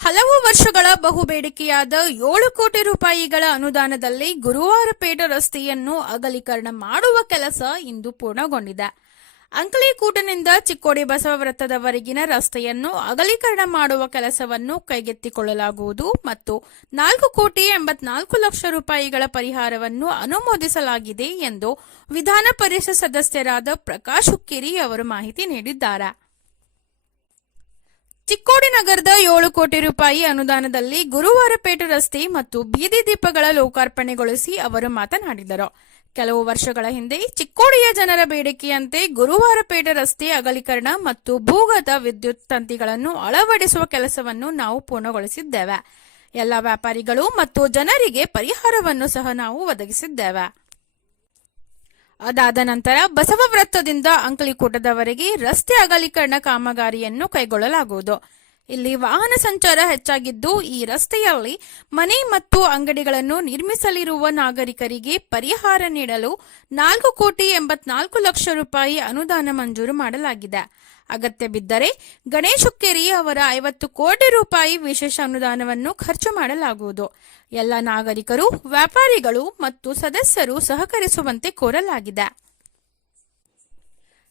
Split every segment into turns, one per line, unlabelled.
ಹಲವು ವರ್ಷಗಳ ಬಹುಬೇಡಿಕೆಯಾದ ಏಳು ಕೋಟಿ ರೂಪಾಯಿಗಳ ಅನುದಾನದಲ್ಲಿ ಗುರುವಾರಪೇಟೆ ರಸ್ತೆಯನ್ನು ಅಗಲೀಕರಣ ಮಾಡುವ ಕೆಲಸ ಇಂದು ಪೂರ್ಣಗೊಂಡಿದೆ. ಅಂಕಲಿಕೂಟನಿಂದ ಚಿಕ್ಕೋಡಿ ಬಸವ ವೃತ್ತದವರೆಗಿನ ರಸ್ತೆಯನ್ನು ಅಗಲೀಕರಣ ಮಾಡುವ ಕೆಲಸವನ್ನು ಕೈಗೆತ್ತಿಕೊಳ್ಳಲಾಗುವುದು ಮತ್ತು ನಾಲ್ಕು ಕೋಟಿ ಎಂಬತ್ನಾಲ್ಕು ಲಕ್ಷ ರೂಪಾಯಿಗಳ ಪರಿಹಾರವನ್ನು ಅನುಮೋದಿಸಲಾಗಿದೆ ಎಂದು ವಿಧಾನ ಪರಿಷತ್ ಸದಸ್ಯರಾದ ಪ್ರಕಾಶ್ ಹುಕ್ಕೇರಿ ಅವರು ಮಾಹಿತಿ ನೀಡಿದ್ದಾರೆ. ಚಿಕ್ಕೋಡಿ ನಗರದ ಏಳು ಕೋಟಿ ರೂಪಾಯಿ ಅನುದಾನದಲ್ಲಿ ಗುರುವಾರಪೇಟೆ ರಸ್ತೆ ಮತ್ತು ಬೀದಿ ದೀಪಗಳ ಲೋಕಾರ್ಪಣೆಗೊಳಿಸಿ ಅವರು ಮಾತನಾಡಿದರು. ಕೆಲವು ವರ್ಷಗಳ ಹಿಂದೆ ಚಿಕ್ಕೋಡಿಯ ಜನರ ಬೇಡಿಕೆಯಂತೆ ಗುರುವಾರಪೇಟೆ ರಸ್ತೆ ಅಗಲೀಕರಣ ಮತ್ತು ಭೂಗತ ವಿದ್ಯುತ್ ತಂತಿಗಳನ್ನು ಅಳವಡಿಸುವ ಕೆಲಸವನ್ನು ನಾವು ಪೂರ್ಣಗೊಳಿಸಿದ್ದೇವೆ. ಎಲ್ಲ ವ್ಯಾಪಾರಿಗಳು ಮತ್ತು ಜನರಿಗೆ ಪರಿಹಾರವನ್ನು ಸಹ ನಾವು ಒದಗಿಸಿದ್ದೇವೆ. ಅದಾದ ನಂತರ ಬಸವ ವೃತ್ತದಿಂದ ಅಂಕಲಿಕೂಟದವರೆಗೆ ರಸ್ತೆ ಅಗಲೀಕರಣ ಕಾಮಗಾರಿಯನ್ನು ಕೈಗೊಳ್ಳಲಾಗುವುದು. ಇಲ್ಲಿ ವಾಹನ ಸಂಚಾರ ಹೆಚ್ಚಾಗಿದ್ದು, ಈ ರಸ್ತೆಯಲ್ಲಿ ಮನೆ ಮತ್ತು ಅಂಗಡಿಗಳನ್ನು ನಿರ್ಮಿಸಲಿರುವ ನಾಗರಿಕರಿಗೆ ಪರಿಹಾರ ನೀಡಲು ನಾಲ್ಕು ಕೋಟಿ ಎಂಬತ್ನಾಲ್ಕು ಲಕ್ಷ ರೂಪಾಯಿ ಅನುದಾನ ಮಂಜೂರು ಮಾಡಲಾಗಿದೆ. ಅಗತ್ಯ ಬಿದ್ದರೆ ಗಣೇಶ್ ಹುಕ್ಕೇರಿ ಅವರ ಐವತ್ತು ಕೋಟಿ ರೂಪಾಯಿ ವಿಶೇಷ ಅನುದಾನವನ್ನು ಖರ್ಚು ಮಾಡಲಾಗುವುದು. ಎಲ್ಲ ನಾಗರಿಕರು, ವ್ಯಾಪಾರಿಗಳು ಮತ್ತು ಸದಸ್ಯರು ಸಹಕರಿಸುವಂತೆ ಕೋರಲಾಗಿದೆ.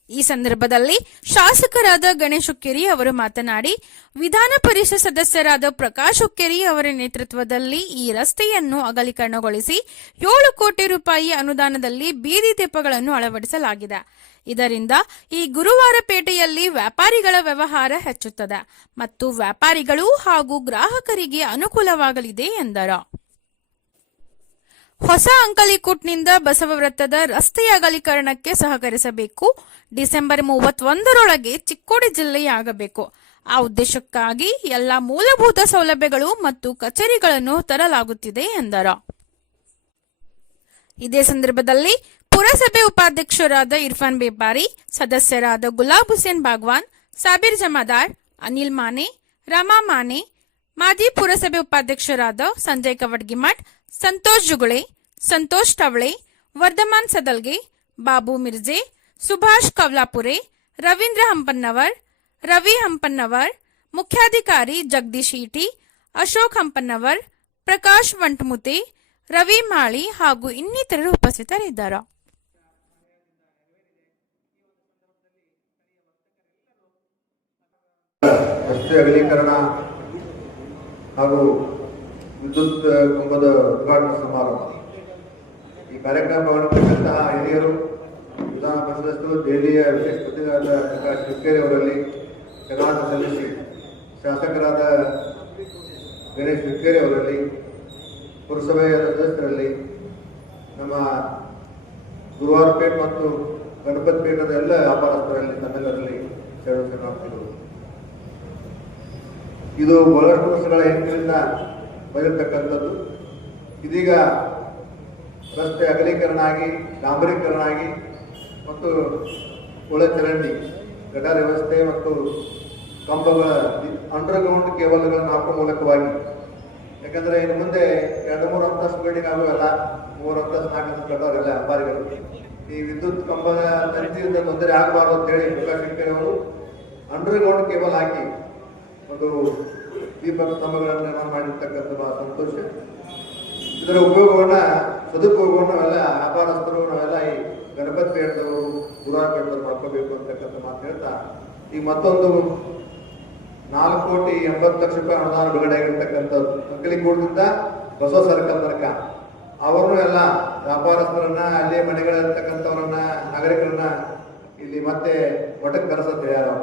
ಈ ಸಂದರ್ಭದಲ್ಲಿ ಶಾಸಕರಾದ ಗಣೇಶ್ ಹುಕ್ಕೇರಿ ಅವರು ಮಾತನಾಡಿ, ವಿಧಾನ ಪರಿಷತ್ ಸದಸ್ಯರಾದ ಪ್ರಕಾಶ್ ಹುಕ್ಕೇರಿ ಅವರ ನೇತೃತ್ವದಲ್ಲಿ ಈ ರಸ್ತೆಯನ್ನು ಅಗಲೀಕರಣಗೊಳಿಸಿ ಏಳು ಕೋಟಿ ರೂಪಾಯಿ ಅನುದಾನದಲ್ಲಿ ಬೀದಿ ದೀಪಗಳನ್ನು ಅಳವಡಿಸಲಾಗಿದೆ. ಇದರಿಂದ ಈ ಗುರುವಾರಪೇಟೆಯಲ್ಲಿ ವ್ಯಾಪಾರಿಗಳ ವ್ಯವಹಾರ ಹೆಚ್ಚುತ್ತದೆ ಮತ್ತು ವ್ಯಾಪಾರಿಗಳು ಹಾಗೂ ಗ್ರಾಹಕರಿಗೆ ಅನುಕೂಲವಾಗಲಿದೆ ಎಂದರು. ಹೊಸ ಅಂಕಲಿಕುಟ್ನಿಂದ ಬಸವ ವೃತ್ತದ ರಸ್ತೆಯ ಅಗಲೀಕರಣಕ್ಕೆ ಸಹಕರಿಸಬೇಕು. ಡಿಸೆಂಬರ್ ಮೂವತ್ತೊಂದರೊಳಗೆ ಚಿಕ್ಕೋಡಿ ಜಿಲ್ಲೆಯಾಗಬೇಕು. ಆ ಉದ್ದೇಶಕ್ಕಾಗಿ ಎಲ್ಲ ಮೂಲಭೂತ ಸೌಲಭ್ಯಗಳು ಮತ್ತು ಕಚೇರಿಗಳನ್ನು ತರಲಾಗುತ್ತಿದೆ ಎಂದರು. ಇದೇ ಸಂದರ್ಭದಲ್ಲಿ ಪುರಸಭೆ ಉಪಾಧ್ಯಕ್ಷರಾದ ಇರ್ಫಾನ್ ಬೇಪಾರಿ ಸದಸ್ಯರಾದ ಗುಲಾಬ್ ಹುಸೇನ್ ಭಾಗವಾನ್ ಸಾಬೀರ್ ಜಮಾದಾರ್, ಅನಿಲ್ ಮಾನೆ, ರಮಾ ಮಾನೆ, ಮಾಜಿ ಪುರಸಭೆ ಉಪಾಧ್ಯಕ್ಷರಾದ ಸಂಜಯ್ ಕವಡ್ಗಿಮಠ್ ಸಂತೋಷ್ ಜುಗುಳೆ, ಸಂತೋಷ್ ಟವಳೆ ವರ್ಧಮಾನ್ ಸದಲ್ಗೆ ಬಾಬು ಮಿರ್ಜೆ, ಸುಭಾಷ್ ಕವ್ಲಾಪುರೆ, ರವೀಂದ್ರ ಹಂಪನ್ನವರ್, ರವಿ ಹಂಪನ್ನವರ್, ಮುಖ್ಯಾಧಿಕಾರಿ ಜಗದೀಶ್ ಈಟಿ, ಅಶೋಕ್ ಹಂಪನ್ನವರ್, ಪ್ರಕಾಶ್ ವಂಟಮುತೆ, ರವಿ ಮಾಳಿ ಹಾಗೂ ಇನ್ನಿತರರು ಉಪಸ್ಥಿತರಿದ್ದರು.
ರಸ್ತೆ ಅಗಲೀಕರಣ ಹಾಗೂ ವಿದ್ಯುತ್ ಕಂಬದ ಉದ್ಘಾಟನಾ ಸಮಾರಂಭ. ಈ ಕಾರ್ಯಕ್ರಮ ಗಮನಿಸಿದಂತಹ ಹಿರಿಯರು, ವಿಧಾನ ಪರಿಷತ್ತು ದೆಹಲಿಯ ವಿಶೇಷ ಪ್ರಕಾಶ್ ಹುಕ್ಕೇರಿ ಅವರಲ್ಲಿ ಧನ್ಯವಾದ ಸಲ್ಲಿಸಿ, ಶಾಸಕರಾದ ಗಣೇಶ್ ಹುಕ್ಕೇರಿ ಅವರಲ್ಲಿ, ಪುರಸಭೆಯ ಸದಸ್ಯರಲ್ಲಿ, ನಮ್ಮ ಗುರುವಾರಪೇಟ್ ಮತ್ತು ಗಣಪತಿ ಪೇಟದ ಎಲ್ಲ ವ್ಯಾಪಾರಸ್ಥರಲ್ಲಿ ತಮ್ಮೆಲ್ಲರಲ್ಲಿ ಸೇವೆ ಇದು ಬಹಳಷ್ಟು ಕೋಸ್ಗಳ ಹೆಸರಿನ ಬಂದಿರತಕ್ಕಂಥದ್ದು ಇದೀಗ ರಸ್ತೆ ಅಗಲೀಕರಣ ಆಗಿ ಡಾಂಬರೀಕರಣ ಆಗಿ ಮತ್ತು ಒಳಚರಂಡಿ ಗಟಾರ ವ್ಯವಸ್ಥೆ ಮತ್ತು ಕಂಬಗಳ ಅಂಡರ್ಗ್ರೌಂಡ್ ಕೇಬಲ್ಗಳನ್ನು ಹಾಕುವ ಮೂಲಕವಾಗಿ. ಯಾಕಂದರೆ ಇನ್ನು ಮುಂದೆ ಎರಡು ಮೂರು ಅಂತಸ್ತು ಬಿಲ್ಡಿಂಗ್ ಆಗುವಲ್ಲ ಮೂರು ಅಂತಸ್ತು ಅಂತಸ್ತು ಕಟ್ಟೋರೆಲ್ಲ ಈ ವಿದ್ಯುತ್ ಕಂಬದ ತಂತಿಯಿಂದ ತೊಂದರೆ ಆಗಬಾರ್ದು ಅಂತ ಹೇಳಿ ಪ್ರಕಾಶ್ ಅವರು ಅಂಡರ್ಗ್ರೌಂಡ್ ಕೇಬಲ್ ಹಾಕಿ ಒಂದು ದೀಪಕ ಸ್ತಂಭಗಳನ್ನು ನಿರ್ಮಾಣ ಮಾಡಿರ್ತಕ್ಕಂಥ ಬಹಳ ಸಂತೋಷ. ಇದರ ಉಪಯೋಗವನ್ನ, ಸದುಪಯೋಗವನ್ನು ನಾವೆಲ್ಲ ವ್ಯಾಪಾರಸ್ಥರು, ನಾವೆಲ್ಲ ಈ ಗಣಪತಿ ಹೇಳಿದವರು ಗುರುವಾರ ಪೇಟದವರು ಮಾಡ್ಕೋಬೇಕು ಅಂತಕ್ಕಂಥ ಮಾತು ಹೇಳ್ತಾ, ಈ ಮತ್ತೊಂದು ನಾಲ್ಕು ಕೋಟಿ ಎಂಬತ್ತು ಲಕ್ಷ ರೂಪಾಯಿ ಅನುದಾನ ಬಿಡುಗಡೆ ಆಗಿರ್ತಕ್ಕಂಥದ್ದು ಅಂಕಲಿಗೂಡದಿಂದ ಬಸವ ಸರ್ಕಲ್ ತನಕ. ಅವರನ್ನು ಎಲ್ಲ ವ್ಯಾಪಾರಸ್ಥರನ್ನ ಅಲ್ಲಿಯ ಮನೆಗಳಿರ್ತಕ್ಕಂಥವ್ರನ್ನ ನಾಗರಿಕರನ್ನ ಇಲ್ಲಿ ಮತ್ತೆ ಮಠಕ್ಕೆ ಕರೆಸತ್ತೆ ಯಾರು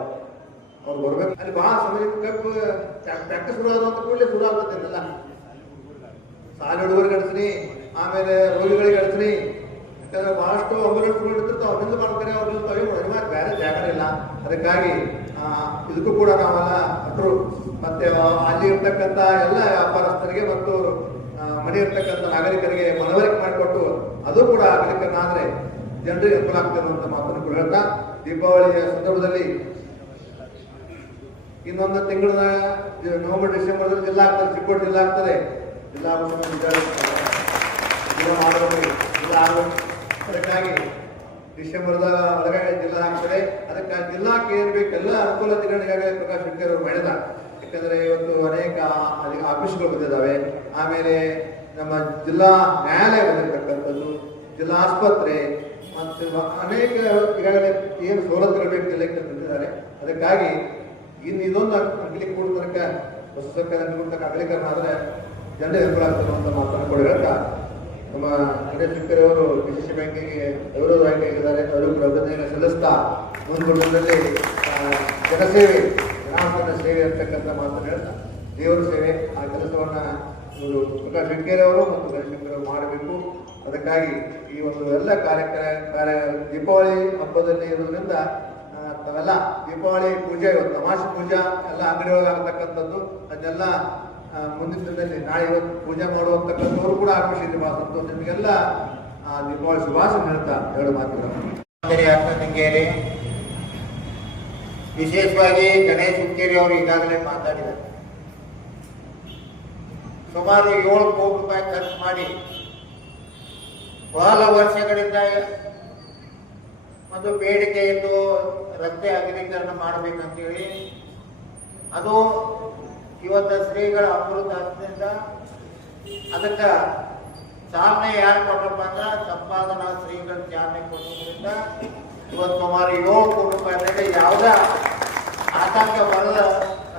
ಅವ್ರು ಬರ್ಬೇಕು. ಅಲ್ಲಿ ಬಹಳ ಸಮಯ ಕಬ್ಬು ಶುರು ಆದ ಕೂಡಲೇ ಶುರು ಆಗ್ತದೆ ಎಲ್ಲ ಸಾಲ ಹುಡುಗರಿಗೆ ಹೇಳ್ತೀನಿ, ಆಮೇಲೆ ರೋಗಿಗಳಿಗೆ ಹೇಳ್ತೀನಿ. ಯಾಕಂದ್ರೆ ಬಹಳಷ್ಟು ಅಂಬುಲೆನ್ಸ್ ಇರ್ತಿರ್ತಾವ ಅವ್ರಿಂದ ಮಾಡ್ತಾರೆ ಅವ್ರ ನಿಲ್ತಾವೆ ಮಾಡಿ ಬೇರೆ ಜಾಗ ಇಲ್ಲ. ಅದಕ್ಕಾಗಿ ಇದಕ್ಕೂ ಕೂಡ ನಾವೆಲ್ಲ ಭಟ್ರು, ಮತ್ತೆ ಅಲ್ಲಿ ಇರ್ತಕ್ಕಂಥ ಎಲ್ಲ ವ್ಯಾಪಾರಸ್ಥರಿಗೆ ಮತ್ತು ಮನೆ ಇರ್ತಕ್ಕಂಥ ನಾಗರಿಕರಿಗೆ ಮನವರಿಕೆ ಮಾಡಿಕೊಟ್ಟು, ಅದು ಕೂಡ ಅಗಲೀಕರಣ ಆದ್ರೆ ಜನರಿಗೆ ಅನುಕೂಲ ಆಗ್ತದೆ ಅಂತ ಮಾತನ್ನು ಕೂಡ ಹೇಳ್ತಾ, ದೀಪಾವಳಿಯ ಸಂದರ್ಭದಲ್ಲಿ ಇನ್ನೊಂದು ತಿಂಗಳ ನವೆಂಬರ್, ಡಿಸೆಂಬರ್ದಲ್ಲಿ ಜಿಲ್ಲಾ ಆಗ್ತದೆ, ಚಿಕ್ಕೋಡಿ ಜಿಲ್ಲಾ ಆಗ್ತದೆ. ಜಿಲ್ಲಾ ಜಿಲ್ಲಾ ಅದಕ್ಕಾಗಿ ಡಿಸೆಂಬರ್ದ ಒಳಗಡೆ ಜಿಲ್ಲಾ ಆಗ್ತದೆ. ಅದಕ್ಕಾಗಿ ಜಿಲ್ಲಾಕ್ಕೆ ಏನ್ ಬೇಕು ಎಲ್ಲ ಈಗಾಗಲೇ ಪ್ರಕಾಶ್ ಶೆಟ್ಟಿ ಅವರು ಮಾಡಿದ. ಯಾಕಂದ್ರೆ ಇವತ್ತು ಅನೇಕ ಅನೇಕ ಆಫೀಸ್ಗಳು ಬಂದಿದ್ದಾವೆ. ಆಮೇಲೆ ನಮ್ಮ ಜಿಲ್ಲಾ ನ್ಯಾಯಾಲಯ ಬಂದಿರತಕ್ಕಂಥದ್ದು, ಜಿಲ್ಲಾ ಆಸ್ಪತ್ರೆ, ಮತ್ತು ಅನೇಕ ಈಗಾಗಲೇ ಏನು ಸವಲತ್ತುಗಳು ಬೇಕು ಜಿಲ್ಲೆಗೆ ತಂದಿದ್ದಾರೆ ಅದಕ್ಕಾಗಿ ಇನ್ನು ಇದೊಂದು ಅಂಗಡಿ ಕೂಡ ತನಕ ಹೊಸ ಸರ್ಕಾರ ತನಕ ಅಗಲೀಕರಣ ಆದರೆ ಜನರ ಅನುಕೂಲ ಆಗ್ತದೆ ಅಂತ ಮಾತನ್ನು ಕೂಡ ಹೇಳ್ತಾ ನಮ್ಮ ಕಡೆ ಶಂಕರ್ ಅವರು ಡಿ ಸಿ ಸಿ ಬ್ಯಾಂಕಿಗೆ ಗೌರವ ಬ್ಯಾಂಕ್ ಆಗಿದ್ದಾರೆ ಅವರು ಅಭಿನಂದನೆ ಸಲ್ಲಿಸ್ತಾ ಮುಂದುವರೆದಲ್ಲಿ ಜನಸೇವೆ, ಗ್ರಾಹಕರ ಸೇವೆ ಅಂತಕ್ಕಂಥ ಮಾತನ್ನು ಹೇಳ್ತಾ, ದೇವರ ಸೇವೆ, ಆ ಕೆಲಸವನ್ನು ಇವರು ಪ್ರಕಾಶ್ ಶೆಟ್ಟಿಗೆರೆ ಅವರು ಮತ್ತು ಗಣೇಶ್ ಮಾಡಬೇಕು. ಅದಕ್ಕಾಗಿ ಈ ಒಂದು ಎಲ್ಲ ಕಾರ್ಯಕ್ರಮ ಕಾರ್ಯ, ದೀಪಾವಳಿ ಹಬ್ಬದಲ್ಲಿ ಇರೋದ್ರಿಂದ ಆ, ತಾವೆಲ್ಲ ದೀಪಾವಳಿ ಪೂಜೆ ತಮಾಷೆ ಪೂಜಾ ಎಲ್ಲ ಅಂಗಡಿ ಒಳಗೆ ಆಗ್ತಕ್ಕಂಥದ್ದು ಅದನ್ನೆಲ್ಲ ಮುಂದಿನ ದಿನದಲ್ಲಿ ನಾಳೆ ಇವತ್ತು ಪೂಜೆ ಮಾಡುವಂತಕ್ಕಂಥವ್ರು ಕೂಡ ಬಹಳ ಸಂತೋಷ ನಿಮಗೆಲ್ಲ ದೀಪಾವಳಿ ಶುಭಾಶಯ ಹೇಳ್ತಾ ಎರಡು ಮಾತುಗಳು.
ವಿಶೇಷವಾಗಿ ಗಣೇಶ್ ಹುಕ್ಕೇರಿ ಅವರು ಈಗಾಗಲೇ ಮಾತಾಡಿದ್ದಾರೆ. ಸುಮಾರು ಏಳು ಕೋಟಿ ರೂಪಾಯಿ ಖರ್ಚು ಮಾಡಿ ಬಹಳ ವರ್ಷಗಳಿಂದ ಒಂದು ಬೇಡಿಕೆ ಇದ್ದು ರಸ್ತೆ ಅಗಲೀಕರಣ ಮಾಡಬೇಕಂತೇಳಿ. ಅದು ಇವತ್ತು ಶ್ರೀಗಳ ಅಮೃತ ಹಸ್ತದಿಂದ ಅದಕ್ಕೆ ಚಾಲನೆ ಯಾರು ಕೊಟ್ಟಪ್ಪ ಅಂದ್ರೆ ಸಂಪಾದನಾ ಶ್ರೀಗಳ ಚಾಲನೆ ಕೊಡೋದ್ರಿಂದ ಇವತ್ತು ಸುಮಾರು ಏಳು ಕೋಟಿ ರೂಪಾಯಿ ಯಾವುದೇ ಆತಂಕ ಬರಲ್ಲ.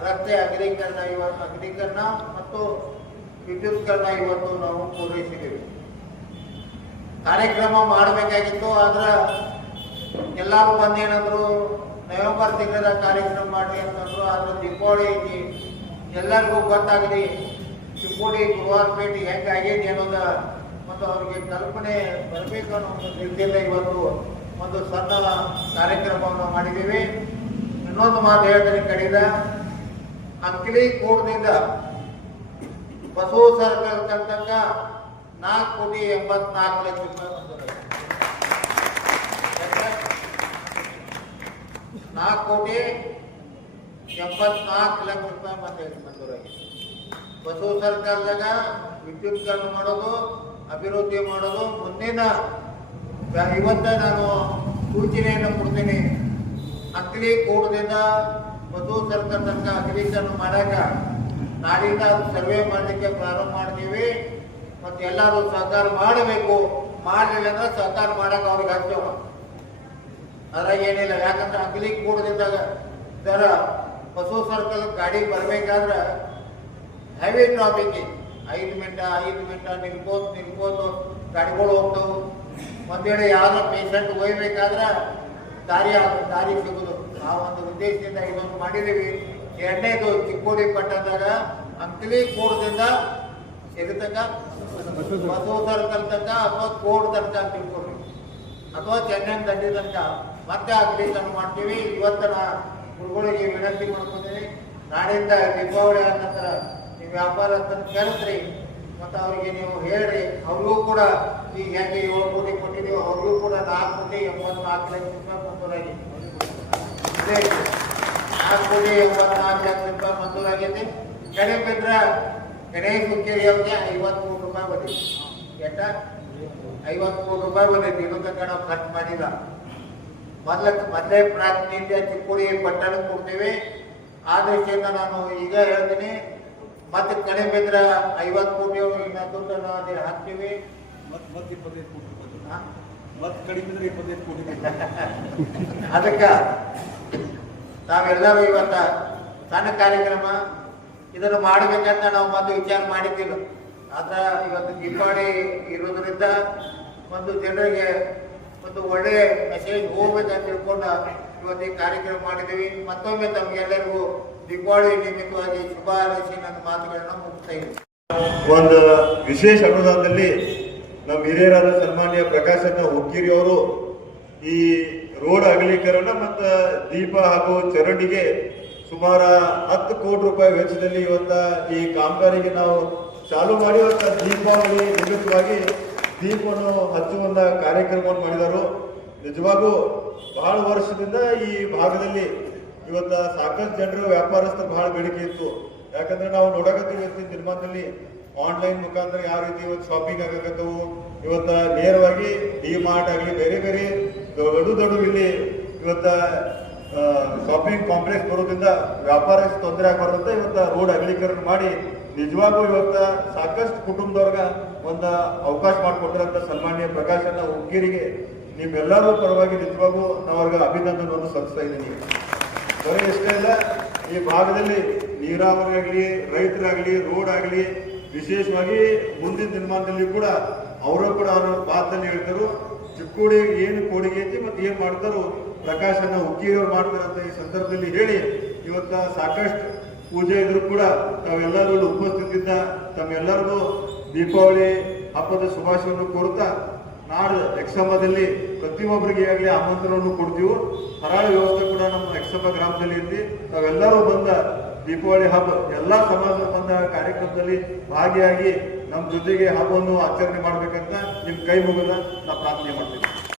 ರಸ್ತೆ ಅಗಲೀಕರಣ ಇವತ್ತು ಅಗಲೀಕರಣ ಮತ್ತು ವಿದ್ಯುತ್ಕರಣ ಇವತ್ತು ನಾವು ಪೂರೈಸಿದ್ದೀವಿ. ಕಾರ್ಯಕ್ರಮ ಮಾಡಬೇಕಾಗಿತ್ತು ಆದ್ರೆ ಎಲ್ಲರೂ ಬಂದೇನಂದ್ರು, ನವೆಂಬರ್ ತಿಂಗಳ ಕಾರ್ಯಕ್ರಮ ಮಾಡಿ ಅಂತಂದ್ರು, ಆದ್ರೆ ದೀಪಾವಳಿ ಐತಿ. ಎಲ್ಲರಿಗೂ ಗೊತ್ತಾಗಲಿ ಚಿಕ್ಕೋಡಿ ಹೆಂಗ ಆಗೈತಿ ಅನ್ನೋದ ಒಂದು ಅವ್ರಿಗೆ ಕಲ್ಪನೆ ಬರಬೇಕು ಅನ್ನೋ ಒಂದು ರೀತಿಯಿಂದ ಇವತ್ತು ಒಂದು ಸಣ್ಣ ಕಾರ್ಯಕ್ರಮವನ್ನು ಮಾಡಿದ್ದೀವಿ. ಇನ್ನೊಂದು ಮಾತು ಹೇಳ್ತೀನಿ ಕಡಿದ ಅಂಕಲಿ ಕೂಡದಿಂದ ಬಸವ ಸರ್ಕಲ್ ತನಕ ನಾಲ್ಕು ಕೋಟಿ ಎಂಬತ್ನಾಲ್ಕು ಲಕ್ಷ ಕೋಟಿ ಎಂಬತ್ನಾಲ್ಕು ಲಕ್ಷ ರೂಪಾಯಿ ಬಂದಿದೆ ಮಂಜೂರಾಗಿ ಬಸವ ಸರ್ಕಾರದಾಗ ವಿದ್ಯುತ್ಕರಣ ಮಾಡೋದು, ಅಭಿವೃದ್ಧಿ ಮಾಡೋದು, ಮುಂದಿನ ಇವತ್ತ ನಾನು ಸೂಚನೆಯನ್ನು ಕೊಡ್ತೀನಿ. ಅಕ್ಲಿ ಕೂಡದಿಂದ ಬಸವ ಸರ್ಕಾರ ತನಕ ಅಗ್ರೀಕರಣ ಮಾಡಾಕ ಅದು ಸರ್ವೆ ಮಾಡಲಿಕ್ಕೆ ಪ್ರಾರಂಭ ಮಾಡ್ತೀವಿ. ಮತ್ತೆ ಎಲ್ಲರೂ ಸಹಕಾರ ಮಾಡಬೇಕು. ಮಾಡಲಿಲ್ಲ ಅಂದ್ರೆ ಸಹಕಾರ ಮಾಡಕ್ಕೆ ಅವ್ರಿಗೆ ಹಚ್ಚೋಣ ಅದ್ರಾಗ ಏನಿಲ್ಲ, ಯಾಕಂದ್ರೆ ಅಗಲಿ ಕೂಡದಿದ್ದಾಗ ದರ ಬಸವ ಸರ್ಕಲ್ ಗಾಡಿ ಬರ್ಬೇಕಾದ್ರೆ ಹೆವಿ ಟ್ರಾಫಿಕ್ ಐದು ಮಿನಿಟ ಐದು ಮಿನಿಟ ನಿಲ್ಬೋದು ನಿಲ್ಬೋದು ಗಾಡಿಗಳು ಹೋಗ್ತಾವು. ಒಂದ್ ಯಾವ್ದೋ ಪೇಷಂಟ್ ಒಯ್ಬೇಕಾದ್ರೆ ದಾರಿ ದಾರಿ ಸಿಗುದು. ಆ ಒಂದು ಉದ್ದೇಶದಿಂದ ಇದೊಂದು ಮಾಡಿದೀವಿ ಎರಡನೇದು ಚಿಕ್ಕೋಡಿ ಪಟ್ಟಣದಾಗ ಅಂಕಲಿ ಕೋಡದಿಂದ ಸಿಗತಕ್ಕ ಬಸವ ಸರ್ಕಲ್ ತನಕ ಅಥವಾ ಕೋಡ್ ತನಕ ಅಂತ ತಿಳ್ಕೊಡ್ರಿ ಅಥವಾ ಚೆನ್ನೈ ದಂಡಿ ತನಕ ಮತ್ತೆ ಅಗ್ಲೀಕರಣ ಮಾಡ್ತೀವಿ. ಇವತ್ತು ನಾ ಗುರುಗಳಿಗೆ ವಿನಂತಿ ಮಾಡ್ಕೊತೀನಿ. ನಾಡಿಂದ ದೀಪಾವಳಿ ಆದ ನಂತರ ನೀವು ವ್ಯಾಪಾರಸ್ಥರನ್ನು ಕರೆದ್ರಿ ಮತ್ತು ಅವರಿಗೆ ನೀವು ಹೇಳ್ರಿ, ಅವ್ರಿಗೂ ಕೂಡ ಈಗ ಹೆಂಗೆ ಏಳು ಕೋಟಿ ಕೊಟ್ಟಿದ್ದೀವಿ ಅವ್ರಿಗೂ ಕೂಡ ನಾಲ್ಕು ಕೋಟಿ ಎಂಬತ್ನಾಲ್ಕು ಲಕ್ಷ ರೂಪಾಯಿ ಮಂಜೂರಾಗಿ. ನಾಲ್ಕು ಕೋಟಿ ಎಂಬತ್ನಾಲ್ಕು ಲಕ್ಷ ರೂಪಾಯಿ ಮಂಜೂರಾಗೈತಿ. ಕಡೆ ಬಿದ್ರೆ ಗಣೇಶ್ ಹುಕ್ಕೇರಿ ಅವ್ರಿಗೆ ಐವತ್ತು ಕೋಟಿ ರೂಪಾಯಿ ಬಂದಿದೆ. ಎಟ್ಟ ಐವತ್ತು ಕೋಟಿ ರೂಪಾಯಿ ಬಂದೈತಿ ಇವತ್ತು ನಾವು ಖರ್ಚು ಮಾಡಿಲ್ಲ. ಮೊದಲ ಮೊದಲೇ ಪ್ರಾತಿನಿಧ್ಯ ಚಿಕ್ಕೋಡಿ ಪಟ್ಟಣ ಕೊಡ್ತೀವಿ. ಆ ದೃಷ್ಟಿಯಿಂದ ನಾನು ಈಗ ಹೇಳ್ತೀನಿ. ಮತ್ತೆ ಕಡಿಮೆ ಬಿದ್ರೆ ಐವತ್ತು ಕೋಟಿ ದುಡ್ಡನ್ನು ಅದೇ ಹಾಕ್ತೀವಿ.
ಮತ್ತೆ ಮತ್ತೆ ಇಪ್ಪತ್ತೈದು ಕೋಟಿ ಮತ್ತೆ? ಕಡಿಮೆ ಅಂದ್ರೆ ಇಪ್ಪತ್ತೈದು ಕೋಟಿ
ಅದಕ್ಕೆ ತಾವೆಲ್ಲರೂ ಇವತ್ತ ಸಣ್ಣ ಕಾರ್ಯಕ್ರಮ. ಇದನ್ನು ಮಾಡಬೇಕಂತ ನಾವು ಮೊದಲು ವಿಚಾರ ಮಾಡಿದ್ದಿಲ್ಲ. ಆದ್ರೆ ಇವತ್ತು ದೀಪಾವಳಿ ಇರೋದ್ರಿಂದ ಒಂದು ಜನರಿಗೆ ಒಂದು ಒಳ್ಳೆ ಮೆಸೇಜ್ ಅಂತ ತಿಳ್ಕೊಂಡು ಇವತ್ತು ಈ ಕಾರ್ಯಕ್ರಮ ಮಾಡಿದ್ದೀವಿ. ಮತ್ತೊಮ್ಮೆ ತಮಗೆಲ್ಲರಿಗೂ ದೀಪಾವಳಿ ನಿಮಿತ್ತವಾಗಿ ಶುಭ ಹಾರೈಸಿ ನನ್ನ ಮಾತುಗಳನ್ನ ಮುಗಿಸ್ತಾ
ಒಂದು ವಿಶೇಷ ಅನುದಾನದಲ್ಲಿ ನಮ್ಮ ಹಿರಿಯರಾದ ಸನ್ಮಾನ್ಯ ಪ್ರಕಾಶನ ಹುಕ್ಕೇರಿ ಅವರು ಈ ರೋಡ್ ಅಗಲೀಕರಣ ಮತ್ತು ದೀಪ ಹಾಗೂ ಚರಂಡಿಗೆ ಸುಮಾರು ಹತ್ತು ಕೋಟಿ ರೂಪಾಯಿ ವೆಚ್ಚದಲ್ಲಿ ಇವತ್ತ ಈ ಕಾಮಗಾರಿಗೆ ನಾವು ಚಾಲು ಮಾಡಿ ಇವತ್ತ ದೀಪಾವಳಿ ನಿಮಿತ್ತವಾಗಿ ದೀಪವನ್ನು ಹಚ್ಚುವಂಥ ಕಾರ್ಯಕ್ರಮವನ್ನು ಮಾಡಿದರು. ನಿಜವಾಗೂ ಬಹಳ ವರ್ಷದಿಂದ ಈ ಭಾಗದಲ್ಲಿ ಇವತ್ತು ಸಾಕಷ್ಟು ಜನರು ವ್ಯಾಪಾರಸ್ಥರು ಬಹಳ ಬೇಡಿಕೆ ಇತ್ತು. ಯಾಕಂದ್ರೆ ನಾವು ನೋಡಕತ್ತೀವಿ ಇವತ್ತಿನ ದಿನಮಾನದಲ್ಲಿ ಆನ್ಲೈನ್ ಮುಖಾಂತರ ಯಾವ ರೀತಿ ಇವತ್ತು ಶಾಪಿಂಗ್ ಆಗಕತ್ತವು. ಇವತ್ತ ನೇರವಾಗಿ ಡಿ ಮಾರ್ಟ್ ಆಗಲಿ, ಬೇರೆ ಬೇರೆ ದೊಡ್ಡ ದೊಡ್ಡ ಇಲ್ಲಿ ಇವತ್ತ ಶಾಪಿಂಗ್ ಕಾಂಪ್ಲೆಕ್ಸ್ ಬರೋದ್ರಿಂದ ವ್ಯಾಪಾರಕ್ಕೆ ತೊಂದರೆ ಆಗಬಾರ್ದಂತ ಇವತ್ತ ರೋಡ್ ಅಗಲೀಕರಣ ಮಾಡಿ ನಿಜವಾಗೂ ಇವತ್ತ ಸಾಕಷ್ಟು ಕುಟುಂಬದವ್ರಿಗೆ ಒಂದು ಅವಕಾಶ ಮಾಡಿಕೊಟ್ಟಿರಂತ ಸನ್ಮಾನ್ಯ ಪ್ರಕಾಶನ ಹುಗ್ಗಿರಿಗೆ ನಿಮ್ಮೆಲ್ಲರೂ ಪರವಾಗಿ ನಿಜವಾಗೂ ನಾವು ಅವ್ರಿಗೆ ಅಭಿನಂದನವನ್ನು ಸಲ್ಲಿಸ್ತಾ ಇದ್ದೀನಿ. ಬರೀ ಇಷ್ಟೇ ಇಲ್ಲ ಈ ಭಾಗದಲ್ಲಿ ನೀರಾವರಿ ಆಗಲಿ ರೈತರಾಗಲಿ ರೋಡ್ ಆಗಲಿ ವಿಶೇಷವಾಗಿ ಮುಂದಿನ ದಿನಮಾನದಲ್ಲಿ ಕೂಡ ಅವರು ಕೂಡ ಅವರ ಮಾತಲ್ಲಿ ಹೇಳ್ತಾರೆ ಚಿಕ್ಕೋಡಿ ಏನು ಕೊಡುಗೆ ಐತಿ ಮತ್ತು ಏನು ಮಾಡ್ತಾರೋ ಪ್ರಕಾಶನ ಹುಕ್ಕಿಯವ್ರು ಮಾಡ್ತಾರಂತ ಈ ಸಂದರ್ಭದಲ್ಲಿ ಹೇಳಿ ಇವತ್ತು ಸಾಕಷ್ಟು ಪೂಜೆ ಇದ್ರು ಕೂಡ ತಾವೆಲ್ಲರೂ ಉಪಸ್ಥಿತಿದ್ದ ತಮ್ಮೆಲ್ಲರಿಗೂ ದೀಪಾವಳಿ ಹಬ್ಬದ ಶುಭಾಶಯವನ್ನು ಕೋರುತ್ತಾ ನಾಡು ಎಕ್ಸಮದಲ್ಲಿ ಪ್ರತಿಯೊಬ್ಬರಿಗೆ ಆಗಲಿ ಆಮಂತ್ರಣವನ್ನು ಕೊಡ್ತೀವಿ. ಹರಾಳ ವ್ಯವಸ್ಥೆ ಕೂಡ ನಮ್ಮ ಎಕ್ಸಂಬ ಗ್ರಾಮದಲ್ಲಿ ಇರ್ತಿ ತಾವೆಲ್ಲರೂ ಬಂದ ದೀಪಾವಳಿ ಹಬ್ಬ, ಎಲ್ಲ ಸಮಾಜ ಬಂದ ಕಾರ್ಯಕ್ರಮದಲ್ಲಿ ಭಾಗಿಯಾಗಿ ನಮ್ಮ ಜೊತೆಗೆ ಹಬ್ಬವನ್ನು ಆಚರಣೆ ಮಾಡ್ಬೇಕಂತ ನಿಮ್ಮ ಕೈ ಮುಗಿದ ನಾ ಪ್ರಾರ್ಥನೆ ಮಾಡ್ತೀನಿ.